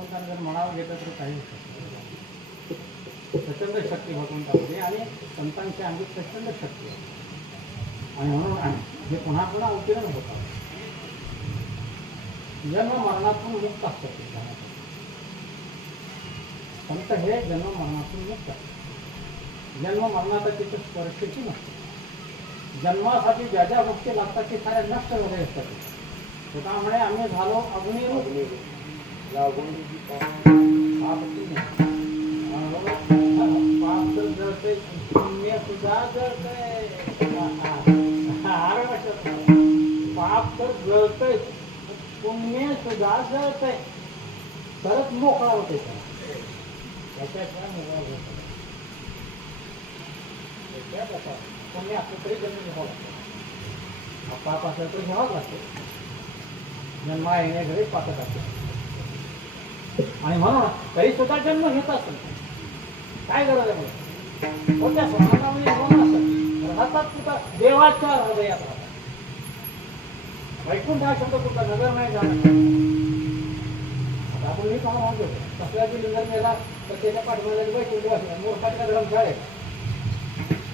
भगवंताने जर म्हणावं घेतलं तर काही प्रचंड शक्ती भगवंतामध्ये आणि संतांच्या अंगी प्रचंड शक्ती आहे. आणि म्हणून हे पुन्हा पुन्हा अवतीर्ण होतात. जन्म मरणातून मुक्त असतात. संत हे जन्म मरणातून मुक्त असतात. जन्म मरणाचा तिथे स्पर्शची नसते. जन्मासाठी ज्या ज्या गोष्टी लागतात ते साऱ्या नष्ट वगैरे असतात. त्यामुळे आम्ही झालो अग्निरूप. पाप तर जळते, पुण्य सुद्धा जळतंय. पाप तर जळतंय, पुण्य सुद्धा जळतंय. तरच मोकळा होते. त्याच्याशिवाय मोकळा होत पुण्य असलं तरी जन्म घ्यावं लागतं. पाप असलं तरी घ्यावंच लागतं. जन्मा येणे घरी पातक असते. आणि म्हणून तरी सुद्धा जन्म घेत असतो. काय गरज आहे मला कोणत्या समाजामध्ये घेऊन असतात. राहतात कुठं देवाच्या हृदयात राहतात. वैकुंठ हा शब्द कुठला नगर नाही झाला. आता आपण हे काम म्हणतो कसल्या की लिंगर गेला तर त्याच्या पाठीमागे वैकुंठ वाचला. मूर्खाच्या धर्मशाळेत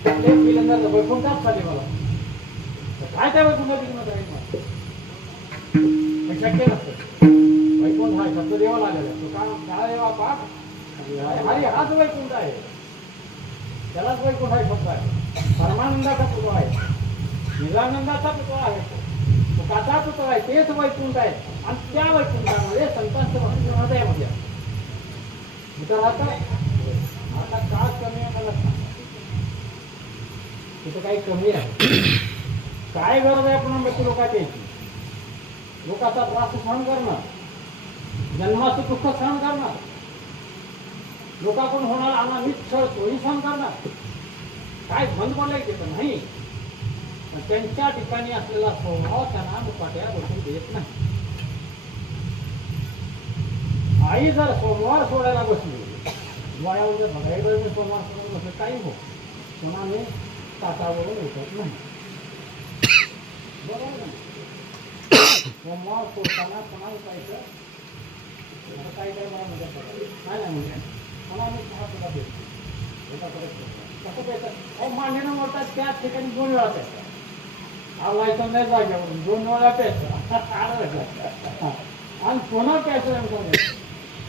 लिंगर वैकुंठात झाले मला. काय त्या वैकुंठाची किंमत आहे शक्य नसतं. वैकुंठ हा शब्द देवाला आलेला आहे. तो काय देवा पाठ हरी हाच वैकुंठ आहे. त्यालाच वैकुंठ हा शब्द आहे. परमानंदाचा पुतळा आहे. निरानंदाचा पुतळा आहे. तो काचा पुतळा आहे. तेच वैकुंठ आहे. आणि त्या वैकुंठामध्ये संतांचं भक्त हृदयामध्ये आता काळ कमी आहे मला सांग. तिथं काही कमी आहे. काय गरज आहे पुन्हा मृत्यू लोकांची यायची. लोकांचा त्रास सहन करणं, जन्माचं दुःख सहन करणं, लोकांकडून होणार अनामित छळ तोही सहन करणं. काय बंद पडलंय ते पण नाही. त्यांच्या ठिकाणी असलेला स्वभाव त्यांना मुकाट्या बसून देत नाही. आई जर सोमवार सोडायला बसली, डोळ्यावर जर बघायला सोमवार सोडायला बसलं काही हो कोणाने ताटावरून उठत नाही. बरोबर नाही. सोमवार सोडताना कोणा उठायचं काही काही मला मदत करायची काय नाही म्हणजे कोणाने चहा सुद्धा देतो कसं प्यायचं. अहो मांडीनं मोडतात त्याच ठिकाणी 2 वेळा प्यायचा. आवडायचं नाही जागेवरून 2 वेळा प्यायचं आणि पुन्हा प्यायचं